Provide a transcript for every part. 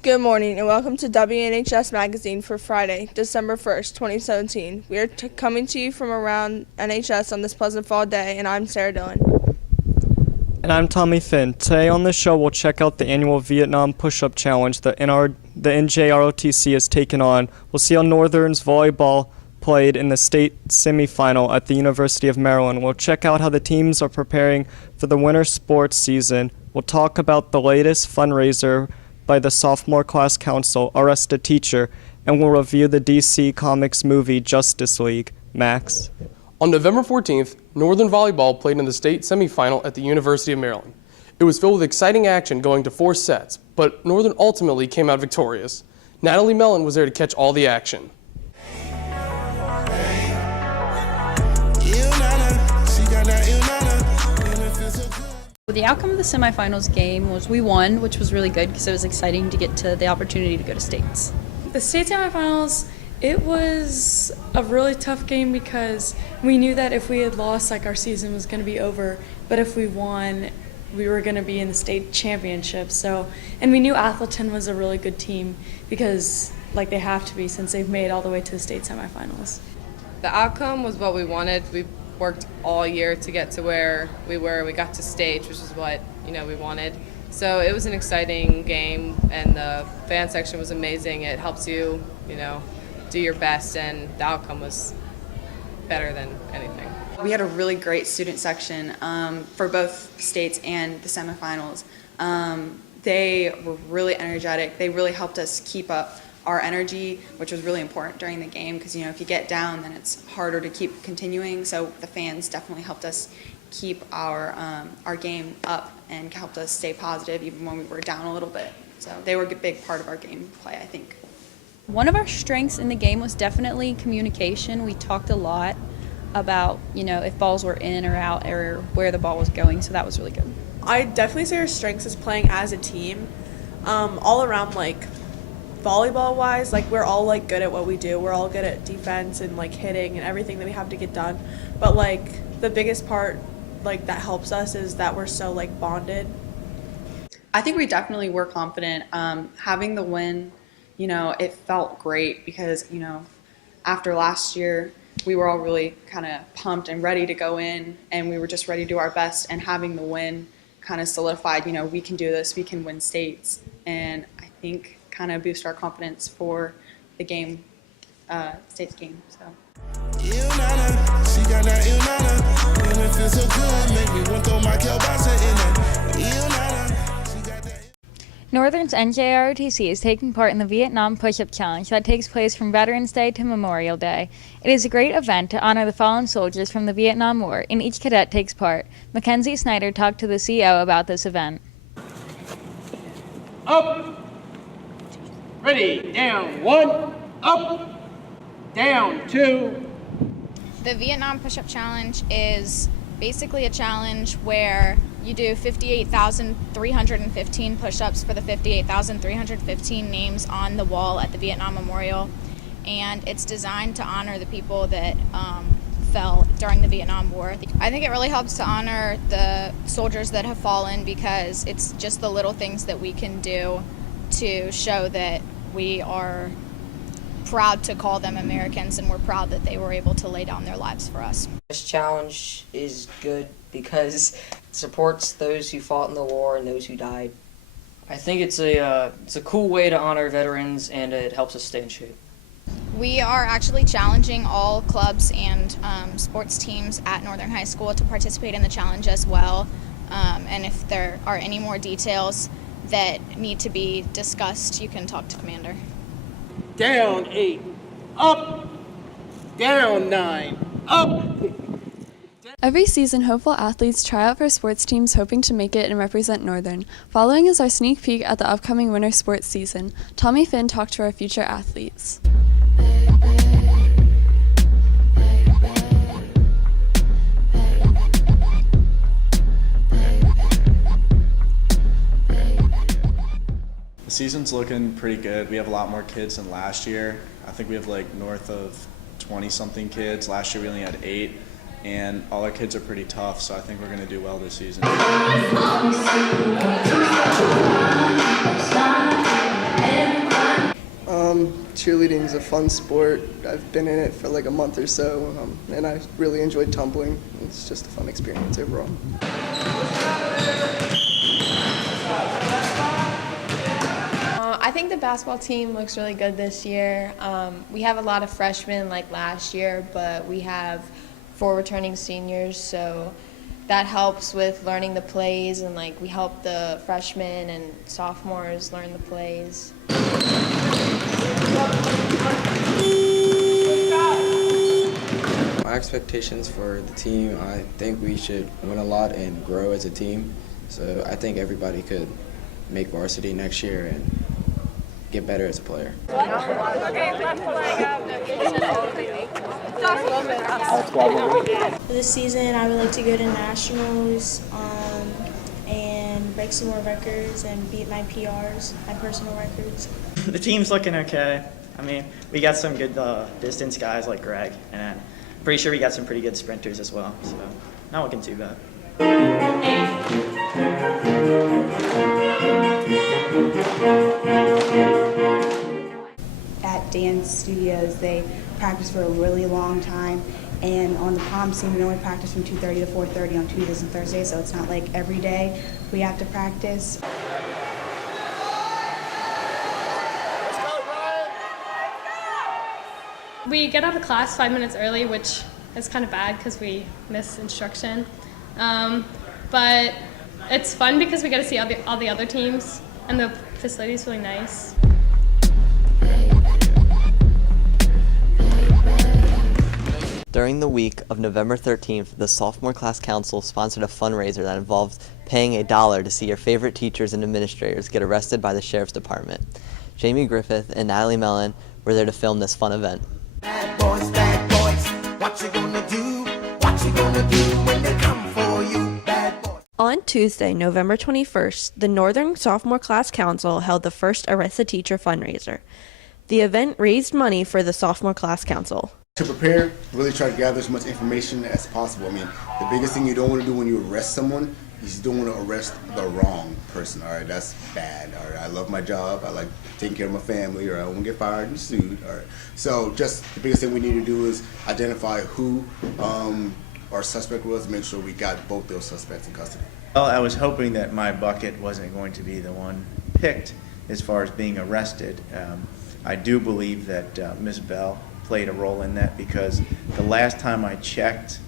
Good morning and welcome to WNHS Magazine for Friday, December 1st, 2017. We are coming to you from around NHS on this pleasant fall day, and I'm Sarah Dillon. And I'm Tommy Finn. Today on the show, we'll check out the annual Vietnam Push-Up Challenge that the NJROTC has taken on. We'll see how Northern's volleyball played in the state semifinal at the University of Maryland. We'll check out how the teams are preparing for the winter sports season. We'll talk about the latest fundraiser by the Sophomore Class Council, Arrest a Teacher, and we'll review the DC Comics movie Justice League. Max? On November 14th, Northern Volleyball played in the state semifinal at the University of Maryland. It was filled with exciting action going to 4 sets, but Northern ultimately came out victorious. Natalie Mellon was there to catch all the action. The outcome of the semifinals game was we won, which was really good because it was exciting to get to the opportunity to go to states. The state semifinals, it was a really tough game because we knew that if we had lost, our season was going to be over. But if we won, we were going to be in the state championship. And we knew Athleton was a really good team because, they have to be since they've made it all the way to the state semifinals. The outcome was what we wanted. We worked all year to get to where we were. We got to state, which is what we wanted. So it was an exciting game, and the fan section was amazing. It helps you, do your best, and the outcome was better than anything. We had a really great student section for both states and the semifinals. They were really energetic. They really helped us keep up our energy, which was really important during the game because, if you get down, then it's harder to keep continuing. So the fans definitely helped us keep our game up and helped us stay positive even when we were down a little bit. So they were a big part of our game play, I think. One of our strengths in the game was definitely communication. We talked a lot about, if balls were in or out or where the ball was going, so that was really good. I definitely say our strengths is playing as a team. All around, volleyball-wise, we're all, good at what we do. We're all good at defense and, hitting and everything that we have to get done. But, the biggest part, that helps us is that we're so, bonded. I think we definitely were confident. Having the win, it felt great because, after last year, we were all really kind of pumped and ready to go in, and we were just ready to do our best, and having the win kind of solidified, we can do this, we can win states, and I think kind of boost our confidence for the game, states game. So. Northern's NJROTC is taking part in the Vietnam Push-Up Challenge that takes place from Veterans Day to Memorial Day. It is a great event to honor the fallen soldiers from the Vietnam War, and each cadet takes part. Mackenzie Snyder talked to the CEO about this event. Up, ready, down, 1, up, down, 2. The Vietnam Push-Up Challenge is basically a challenge where you do 58,315 push-ups for the 58,315 names on the wall at the Vietnam Memorial, and it's designed to honor the people that fell during the Vietnam War. I think it really helps to honor the soldiers that have fallen because it's just the little things that we can do to show that we are proud to call them Americans and we're proud that they were able to lay down their lives for us. This challenge is good because it supports those who fought in the war and those who died. I think it's a cool way to honor veterans, and it helps us stay in shape. We are actually challenging all clubs and sports teams at Northern High School to participate in the challenge as well. And if there are any more details that need to be discussed, you can talk to Commander. Down 8, up, down 9, up. Every season, hopeful athletes try out for sports teams hoping to make it and represent Northern. Following is our sneak peek at the upcoming winter sports season. Tommy Finn talked to our future athletes. The season's looking pretty good. We have a lot more kids than last year. I think we have north of 20-something kids. Last year we only had 8. And all our kids are pretty tough, so I think we're going to do well this season. cheerleading is a fun sport. I've been in it for like a month or so, and I really enjoyed tumbling. It's just a fun experience overall. I think the basketball team looks really good this year. We have a lot of freshmen like last year, but we have 4 returning seniors, so that helps with learning the plays, and like we help the freshmen and sophomores learn the plays. My expectations for the team, I think we should win a lot and grow as a team. So I think everybody could make varsity next year and get better as a player. For this season, I would like to go to nationals and break some more records and beat my PRs, my personal records. The team's looking okay. I mean, we got some good distance guys like Greg, and I'm pretty sure we got some pretty good sprinters as well, so not looking too bad. At dance studios, they practice for a really long time, and on the prom scene, we only practice from 2:30 to 4:30 on Tuesdays and Thursdays, so it's not like every day we have to practice. We get out of class 5 minutes early, which is kind of bad because we miss instruction. But it's fun because we get to see all the other teams, and the facility is really nice. During the week of November 13th, the Sophomore Class Council sponsored a fundraiser that involved paying $1 to see your favorite teachers and administrators get arrested by the Sheriff's Department. Jamie Griffith and Natalie Mellon were there to film this fun event. Bad boys, what you gonna do? What you gonna do when they come for you? Bad boys. On Tuesday, November 21st, the Northern Sophomore Class Council held the first Arrest a Teacher fundraiser. The event raised money for the Sophomore Class Council. To prepare, really try to gather as much information as possible. I mean, the biggest thing you don't want to do when you arrest someone is you don't want to arrest the wrong person. All right, that's bad. All right, I love my job. I like taking care of my family, or I won't get fired and sued. All right, so just the biggest thing we need to do is identify who our suspect was, make sure we got both those suspects in custody. Well, I was hoping that my bucket wasn't going to be the one picked as far as being arrested. I do believe that Ms. Bell played a role in that, because the last time I checked,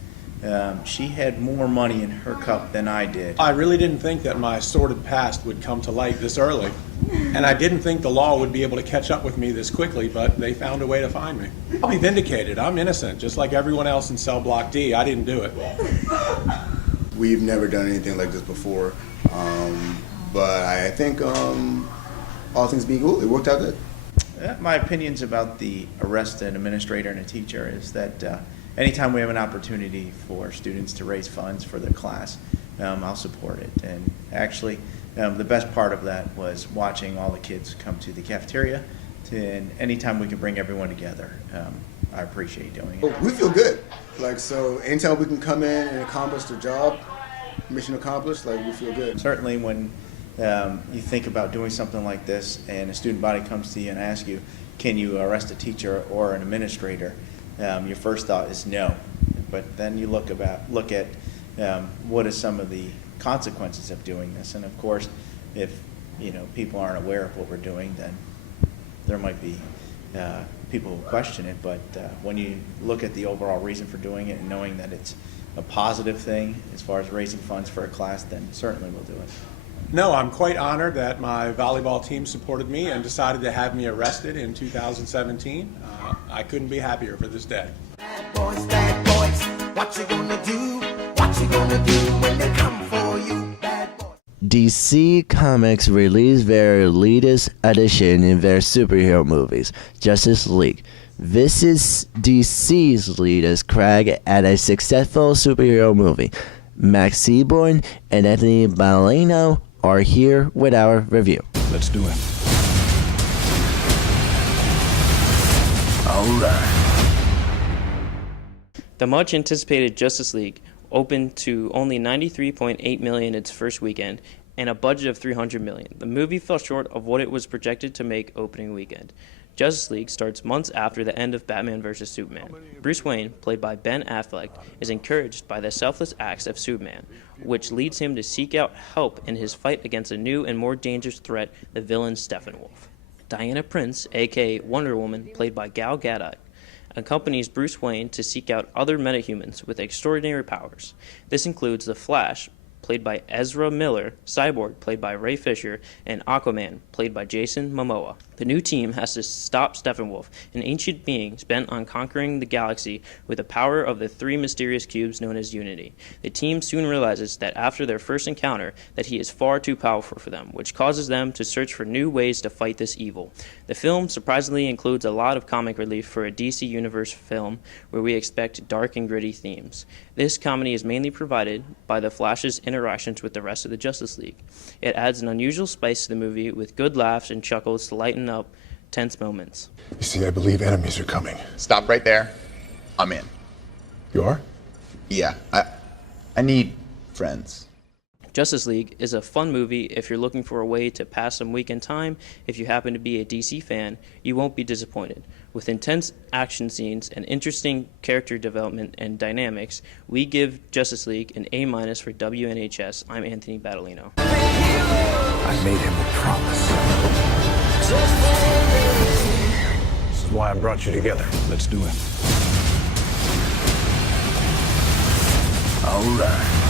she had more money in her cup than I did. I really didn't think that my sordid past would come to light this early, and I didn't think the law would be able to catch up with me this quickly, but they found a way to find me. I'll be vindicated. I'm innocent, just like everyone else in cell block D. I didn't do it. We've never done anything like this before, but I think all things being equal, it worked out good. My opinions about the arrest an administrator and a teacher is that anytime we have an opportunity for students to raise funds for their class, I'll support it. And actually, the best part of that was watching all the kids come to the cafeteria, and anytime we can bring everyone together, I appreciate doing it. We feel good. Like, so anytime we can come in and accomplish the job, mission accomplished, like, we feel good. Certainly when you think about doing something like this and a student body comes to you and asks you, can you arrest a teacher or an administrator, your first thought is no. But then you look at what are some of the consequences of doing this. And of course, if people aren't aware of what we're doing, then there might be people who question it. But when you look at the overall reason for doing it and knowing that it's a positive thing as far as raising funds for a class, then certainly we'll do it. No, I'm quite honored that my volleyball team supported me and decided to have me arrested in 2017. I couldn't be happier for this day. Bad boys, what you gonna do? What you gonna do when they come for you? Bad boys. DC Comics released their latest edition in their superhero movies, Justice League. This is DC's latest crack at a successful superhero movie. Max Seaborn and Anthony Baleno are here with our review. Let's do it. All right. The much anticipated Justice League opened to only $93.8 million its first weekend and a budget of $300 million. The movie fell short of what it was projected to make opening weekend. Justice League starts months after the end of Batman vs. Superman. Bruce Wayne, played by Ben Affleck, is encouraged by the selfless acts of Superman, which leads him to seek out help in his fight against a new and more dangerous threat, the villain Steppenwolf. Diana Prince, aka Wonder Woman, played by Gal Gadot, accompanies Bruce Wayne to seek out other metahumans with extraordinary powers. This includes the Flash, played by Ezra Miller, Cyborg, played by Ray Fisher, and Aquaman, played by Jason Momoa. The new team has to stop Steppenwolf, an ancient being bent on conquering the galaxy with the power of the 3 mysterious cubes known as Unity. The team soon realizes that after their first encounter that he is far too powerful for them, which causes them to search for new ways to fight this evil. The film surprisingly includes a lot of comic relief for a DC Universe film where we expect dark and gritty themes. This comedy is mainly provided by the Flash's interactions with the rest of the Justice League. It adds an unusual spice to the movie with good laughs and chuckles to lighten up tense moments. You see, I believe enemies are coming. Stop right there. I'm in. You are? Yeah, I need friends. Justice League is a fun movie if you're looking for a way to pass some weekend time. If you happen to be a DC fan, you won't be disappointed. With intense action scenes and interesting character development and dynamics, we give Justice League an A- for WNHS. I'm Anthony Battolino. I made him a promise. This is why I brought you together. Let's do it. All right.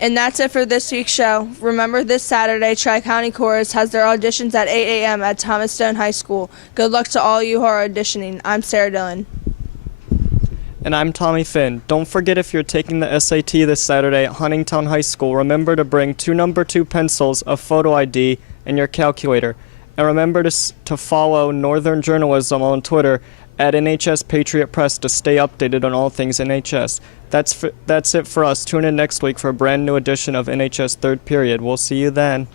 And that's it for this week's show. Remember, this Saturday, Tri-County Chorus has their auditions at 8 a.m. at Thomas Stone High School. Good luck to all you who are auditioning. I'm Sarah Dillon. And I'm Tommy Finn. Don't forget, if you're taking the SAT this Saturday at Huntingtown High School, remember to bring 2 number 2 pencils, a photo ID, and your calculator. And remember to follow Northern Journalism on Twitter at NHS Patriot Press to stay updated on all things NHS. That's it for us. Tune in next week for a brand new edition of NHS Third Period. We'll see you then.